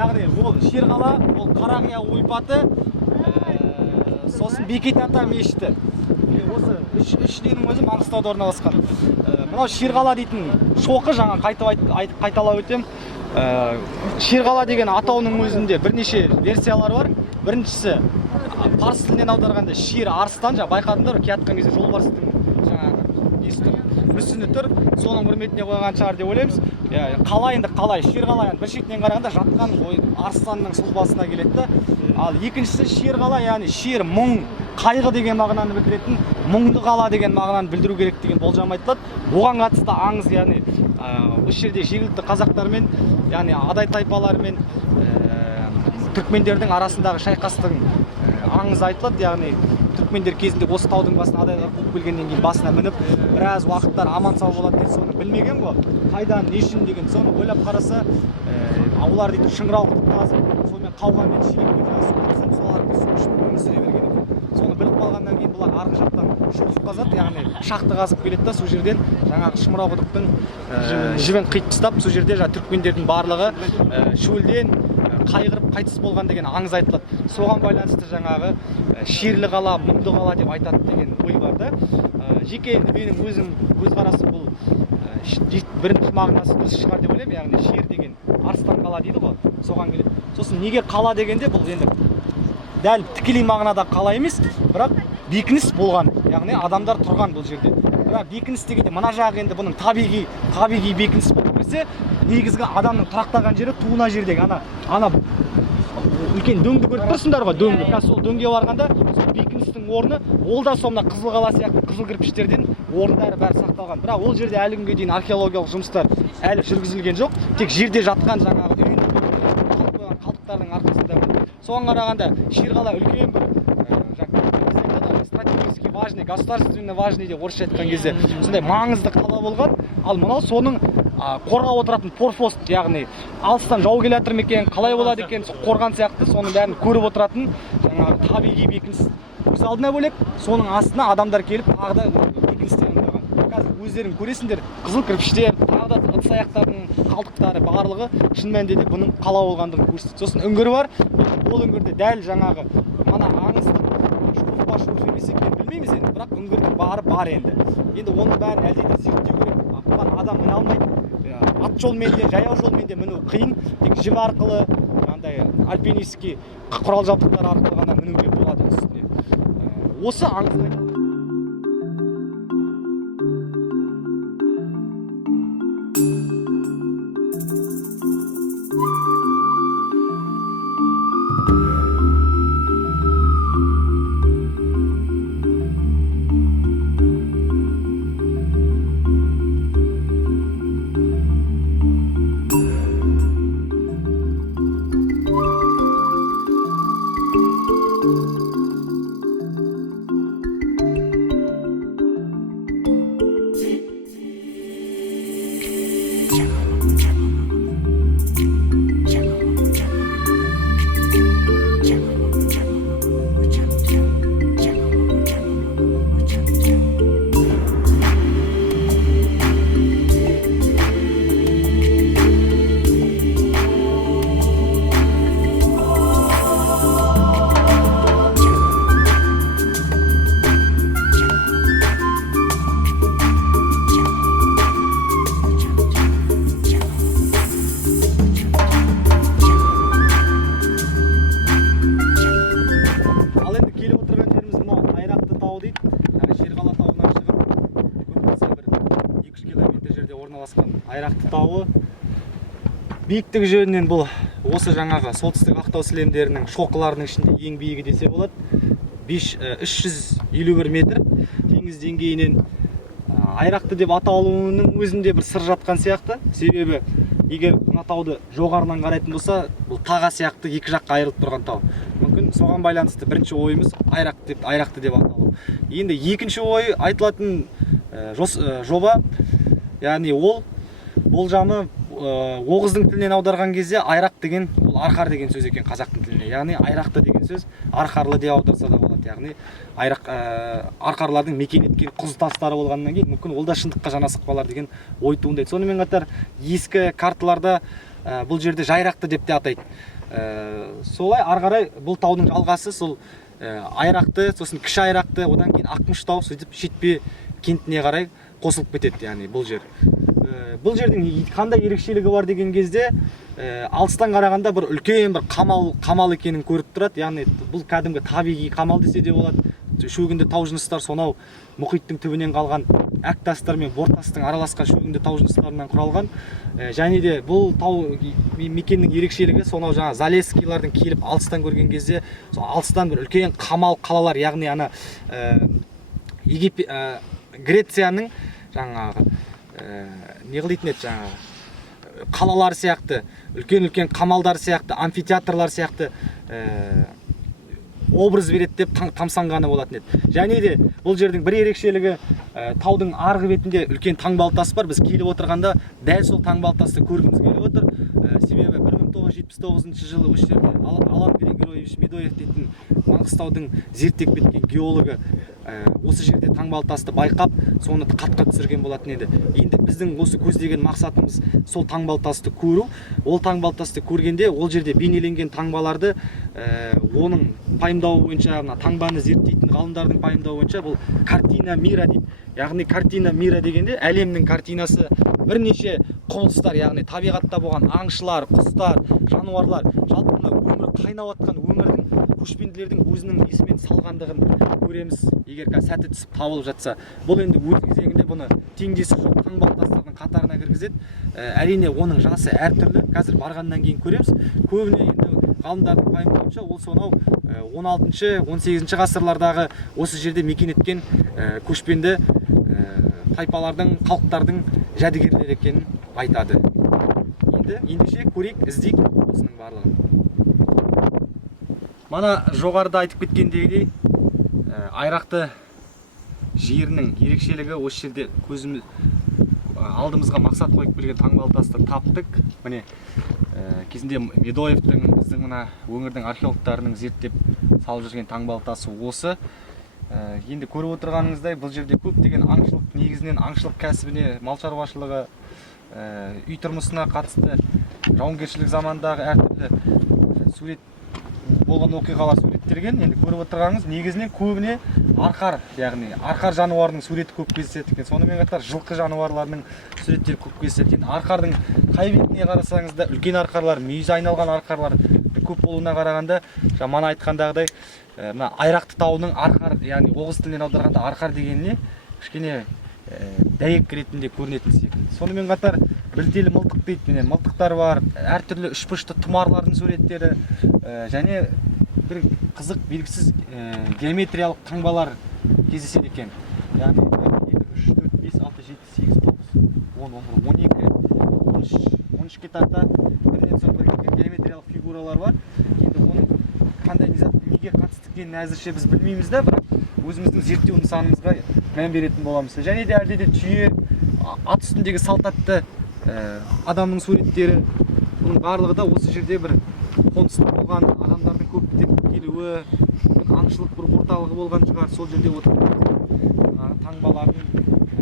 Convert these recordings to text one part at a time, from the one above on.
Яғни ол Шерқала, ол Қарақия ойпаты, сосын Бекет ата мешіті. Осы үш ненің өзі Маңғыстауда орналасқан. Мынау Шерқала дейтін шоқы, жаңа қайталап өтем. Шерқала деген атауының өзінде бірнеше версиялар бар. Біріншісі парсы тілінен аударғанда шер арыстан, жаңа байқадыңдар, келатқан кезде жолбарыстың жаңағы несі тұр, мүсіні тұр, соның құрметіне қойған шығар деп ойлаймыз. Қала енді қалай, Шерқала бір шетінен қарағанда жатқан арыстанның сұлбасына келеді. Ал екіншісі Шерқала, яғни шер мұң, қайғы деген мағынаны білдіретін, мұңды қала деген мағынаны білдіру керек деген болжам айтылады. Оған қатысты аңыз, яғни осы жерде жергілікті қазақтармен, яғни адай тайпаларымен түркмендердің арасындағы шайқастың аңыз айтылады. Яғни түркмендер кезінде осы таудың басына адайлар қуып келгеннен кейін басына мініп, біраз уақыттар аман сау болады дейді. Соны білмеген ғой. Қайдан, не үшін деген. Соны ойлап қараса, олар дейді шыңырау қазып, сонымен қауғамен шиекке жасып, солар су ішіп өмір сүре берген екен. Соны біліп қалғаннан кейін бұлар арғы жақтан шұлық қазады, яғни шақты қазып келеді да, сол жерден жаңағы шымырау құдықтың жібін қиып тастап, сол жерде түркмендердің барлығы шөлден қайғырып қайтыс болған деген аңыз айтылады. Соған байланысты жаңағы шерлі қала, мұңды қала деп айтады деген ой бар да. Жеке енді менің өзім көзқарасым бұл бірінші мағынасы дұрыс шығар деп ойлаймын. Яғни шер деген арыстан қала дейді ғой, соған келеді. Сосын неге қала дегенде бұл енді дәл тікелей мағынада қала емес, бірақ бекініс болған, яғни адамдар тұрған бұл жерде. Бірақ бекініс дегенде мына жағы енді бұның табиғи бекініс болып келсе, негізгі адамның тұрақтаған жері туына жердегі ана үлкен дөңді көріп тұрсыңдар ғой, дөңді. Сол дөңге барғанда сол бекіністің орны, ол да сонда Қызыл қала сияқты қызыл кірпіштерден орындары бәрі сақталған. Бірақ ол жерде әлі күнге дейін археологиялық жұмыстар әлі жүргізілген жоқ. Тек жерде жатқан жаңағы қалдықтардың арқасында. Соған қарағанда Шерқала үлкен бір стратегически важный, государственно важный деп орысша айтқан кезде сондай маңызды қала болған. Ал мынау соның қорғап отыратын форпост, яғни алыстан жау келе жатыр ма екен, қалай болады екен, қорған сияқты соның бәрін көріп отыратын жаңағы табиғи бекініс. Өз алдына бөлек, соның астына адамдар келіп тағы да бекіністер қойған. Қазір өздерің көресіңдер, қызыл кірпіштер, тағы да ыдыс аяқтардың қалдықтары барлығы шын мәнінде де бұның қала болғандығын көрсетеді. Сосын үңгір бар. Ол үңгірде дәл жаңағы мана аңыздық шурф емес екенін білмейміз енді, бірақ үңгірдің бары бар енді. Енді оның бәрін әлде де зерттеу керек. Бұған адам міне алмайды. Ат жолмен де, жаяу жолмен де міну қиын. Тек жіп арқылы, альпинистский құрал жабдықтар арқылы ғана мінуге болады үстіне. Осы аңыз биіктігі жөнінен бұл осы жаңағы солтүстік ақтау сілемдерінің шоқыларының ішінде ең биігі десе болады. 351 метр. Теңіз деңгейінен айрақты деп аталуының өзінде бір сыр жатқан сияқты. Себебі егер мына тауды жоғарынан қарайтын болса, бұл таға сияқты екі жаққа айырылып тұрған тау. Мүмкін соған байланысты бірінші ойымыз айрақты деп аталу. Енді екінші ой айтылатын жоба, яғни ол болжамы оғыздың тілінен аударған кезде айрақ деген ол арқар деген сөз екен қазақтың тіліне. Яғни айрақты деген сөз арқарлы деп аударса да болады. Яғни арқарлардың мекен еткен құз тастары болғаннан кейін мүмкін ол да шындыққа жанасып қалар деген ой туындайды. Сонымен қатар ескі карталарда бұл жерде жайрақты деп те атайды. Солай ары қарай бұл таудың жалғасы сол айрақты, сосын кіші айрақты, одан кейін Ақмыш тау, сөйтіп Шетпе кентіне қарай қосылып кетеді. Яғни бұл жер. Бұл жердің қандай ерекшелігі бар деген кезде алыстан қарағанда бір үлкен бір қамал екенін көріп тұрады. Яғни бұл кәдімгі табиғи қамал десе де болады. Шөгінді тау жыныстар сонау мұхиттың түбінен қалған әк тастар мен бортастың араласқан шөгінді тау жыныстарынан құралған. Және де бұл тау мекеннің ерекшелігі сонау жаңа Залесскийлардың келіп алыстан көрген кезде алыстан бір үлкен қамал қалалар, яғни ана Грецияның жаңағы не қылатын еді, жаңағы қалалар сияқты, үлкен қамалдар сияқты, амфитеатрлар сияқты образ береді деп тамсанғаны болатын еді. Және де бұл жердің бір ерекшелігі таудың арғы бетінде үлкен таңбалтас бар. Біз келіп отырғанда дәл сол таңбалтасты көргіміз келіп отыр. Себебі 1979 жылы осы жерде Алан Григорьевич Медоев дейтін Маңғыстаудың зерттеп кеткен геологы осы жерде таңбалтасты байқап, соны қатқа түсірген болатын еді. Енді біздің осы көздеген мақсатымыз сол таңбалтасты көру. Ол таңбалтасты көргенде ол жерде бейнеленген таңбаларды оның пайымдауы бойынша, таңбаны зерттейтін ғалымдардың пайымдауы бойынша бұл картина мира дейді. Яғни картина мира дегенде әлемнің картинасы бірнеше құбылыстар, яғни табиғатта болған аңшылар, құстар, жануарлар, жалпы мына өмір қайнап жатқан өмірдің көшпенділердің өзінің есімен салғандығын көреміз. Егер сәті түсіп табылып жатса, бұл енді өз кезегінде бұны теңдесі жоқ таңбалтастардың қатарына кіргізеді. Әрине оның жасы әртүрлі. Қазір барғаннан кейін көреміз. Көбіне енді ғалымдардың пайымдауынша ол сонау 16-18 ғасырлардағы осы жерде мекен еткен көшпенді тайпалардың, халықтардың жәдігерлері екенін айтады. Ендеше көрейік, іздейік осының барлығын. Мана жоғарыда айтып кеткендегідей, айрақты жерінің ерекшелігі осы жерде көзіміз алдымызға мақсат қойып келген таңбалтасты таптық. Міне кезінде Медоевтің, біздің мына өңірдің археологтарының зерттеп салып жүрген таңбалтасы осы. Енді көріп отырғаныңыздай бұл жерде көптеген аңшылық, негізінен аңшылық кәсібіне, мал шаруашылығы, үй тұрмысына қатысты жауынгершілік замандағы әртүрлі сурет болған оқиғалар суреттелген. Енді көріп отырғаныңыз негізінен көбіне арқар, яғни арқар жануарының суреті көп кездеседі екен. Сонымен қатар жылқы жануарларының суреттері көп кездеседі екен. Арқардың қай бетіне қарасаңыз да үлкен арқарлар, мүйізі айналған арқарлар көп болуына қарағанда, мана айтқандағыдай, мына айрақты тауының арқар, яғни оғыз тілінен аударғанда арқар дегеніне кішкене дәйек ретінде көрінетін секілді. Сонымен қатар білтелі мылтық дейді, мылтықтар бар, әртүрлі үшбұрышты тұмарлардың суреттері, және бір қызық белгісіз геометриялық таңбалар кездеседі екен. Яғни 2, 3, 4, 5, 6, 7, 8, 9, 10, 11, 12, 13-ке тарта бірінен соң бірге геометриялық фигуралар бар. Енді оның қандай неге қатысты екенін әзірше біз білмейміз да, бірақ өзіміздің зерттеу нысанымызға мән беретін боламыз. Және де әлде де түйе, ат үстіндегі салтатты адамның суреттері, бұның барлығы да осы жерде бір қоныстық болған адамдардың көптеп келуі, аңшылық бір орталығы болған шығар. Сол жерде отырып таңбаларын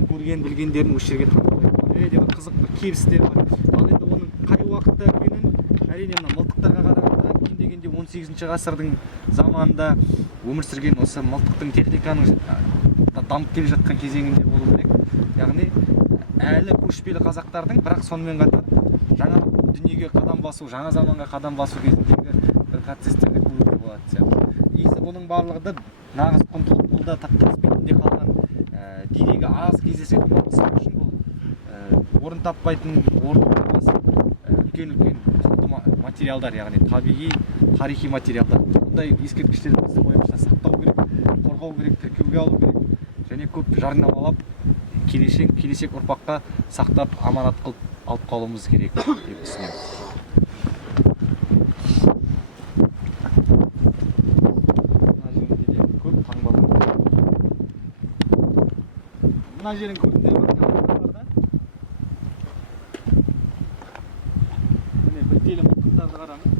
көрген, білгендерін осы жерге таңбалайды. Және де бір қызық бір кебістер бар. Ал енді оның қай уақытта екенін әрине мына мылтықтарға қарағанда кем дегенде 18 ғасырдың заманында өмір сүрген осы мылтықтың техниканың дамып келе жатқан кезеңінде болу керек. Яғни әлі көшпелі қазақтардың, бірақ сонымен қатар жаңа дүниеге қадам басу, жаңа заманға қадам басу кезіндегі бір процестерді көруге болады сияқты. Есі бұның барлығы да нағыз құндылық. Бұл да тас бетінде қалған дерегі аз кездесетін. Мысалы үшін бұл орын таппайтын, орын болмас үлкен құнды материалдар, яғни табиғи, тарихи материалдар. Бұндай ескерткіштерді біздің ойымызша сақтау керек, қорғау керек, тіркеуге алу керек және көп жарнамалап келешек ұрпаққа сақтап аманат қылып алып қалуымыз керек деп түсінемін. Мына жерін көрдіңдер ме? Міне білтелі мылтықтарды қараңыз.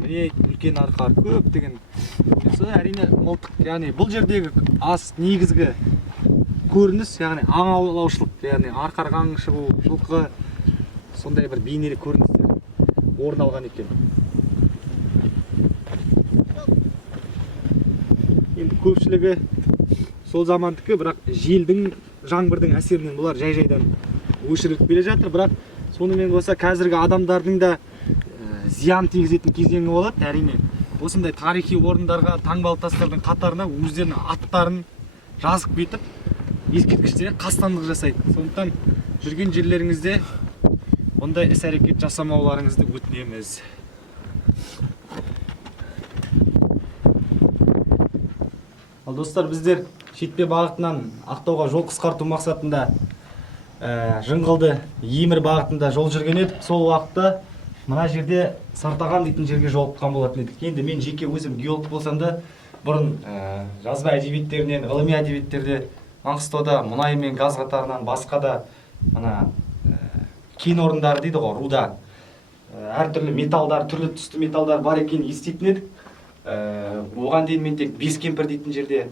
Міне үлкен арқар көптеген. Әрине мылтық, яғни бұл жердегі негізгі көрініс, яғни аң аулаушылық, яғни арқарға аң шығу, жылқы, сондай бір бейнелі көріністер орын алған екен. Енді көпшілігі сол замандікі, бірақ желдің, жаңбырдың әсерінен бұлар жай-жайдан өшіріліп келе жатыр, бірақ сонымен қоса қазіргі адамдардың да зиян тигізетін кезеңі болады. Әрине осындай тарихи орындарға, таңбалы тастардың қатарына өздерінің аттарын жазып кетіп, ескерткіштерге қастандық жасайды. Сондықтан жүрген жерлеріңізде ондай іс-әрекет жасамауларыңызды өтінеміз. Ал достар, біздер шетпе бағытынан Ақтауға жол қысқарту мақсатында Жыңғылды Емір бағытында жол жүрген едік. Сол уақытта мына жерде Сартаған дейтін жерге жолыққан болатын едік. Енді мен жеке өзім геолог болсам да, бұрын жазба әдебиеттерінен, ғылыми әдебиеттерде Маңғыстауда мұнай мен газ қатарынан басқа да кен орындары дейді ғой, руда әртүрлі металдар, түрлі түсті металдар бар екенін еститін едік. Оған дейін мен тек Бескемпір дейтін жерде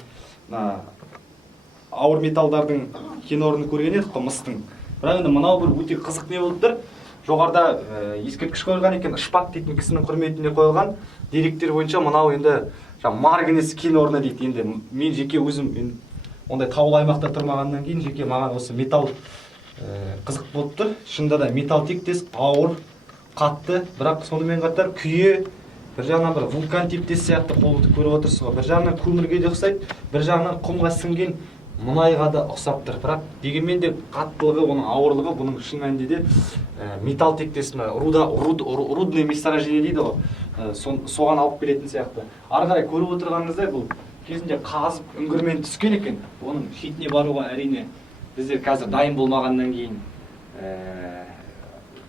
ауыр металдардың кен орнын көрген едік қой, мыстың. Бірақ енді мынау бір өте қызық не болып тұр. Жоғарда ескерткіш қойылған екен, Шпак дейтін кісінің құрметіне қойылған. Деректер бойынша мынау енді Марганец кен орны дейді. Енді мен жеке өзім ондай таулы аймақта тұрмағаннан кейін жеке маған осы металл қызық болып тұр. Шынында да металл тектес, ауыр, қатты, бірақ сонымен қатар күйе, бір жағынан бір вулкан типтес сияқты қолды көріп отырсыз ғой. Бір жағынан көмірге де ұқсайды, бір жағынан құмға сіңген мұнайға да ұқсап тұр. Бірақ дегенмен де қаттылығы, оның ауырлығы, бұның шын мәнінде де металл тектес, рудный месторождение дейді ғой, соған алып келетін сияқты. Ары қарай көріп отырғаныңыздай, бұл кезінде қазып үңгірмен түскен екен. Оның шетіне баруға әрине біздер қазір дайын болмағаннан кейін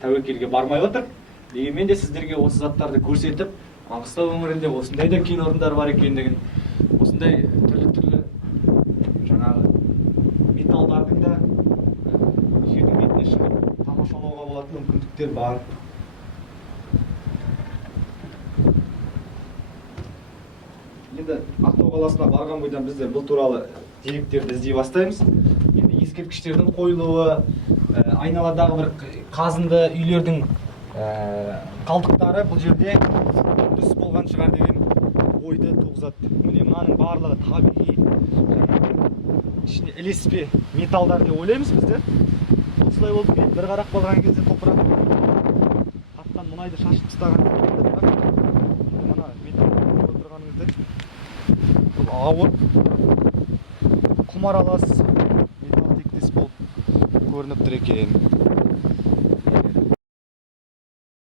тәуекелге бармай отыр. Дегенмен де сіздерге осы заттарды көрсетіп, Маңғыстау өңірінде осындай да кен орындары бар екендігін, осындай түрлі жаңағы металдардың да жердің бетіне шығып тамашалауға болатын мүмкіндіктер бар. Енді Ақтау қаласына барған бойдан біздер бұл туралы деректерді іздей бастаймыз. Енді ескерткіштердің қойылуы, айналадағы бір қазынды үйлердің қалдықтары бұл жерде дұрыс болған шығар деген ойды туғызады. Міне мынаның барлығы табиғи, ішіне ілеспе металдар деп ойлаймыз біздер. Осылай болып келеді. Bir қарап қалған кезде топырақ қатқан мұнайды шашып тастаған секілді, бірақ мына металл көріп отырғаныңыздай бұл ауыр, құм аралас металл тектес болып көрініп тұр екен.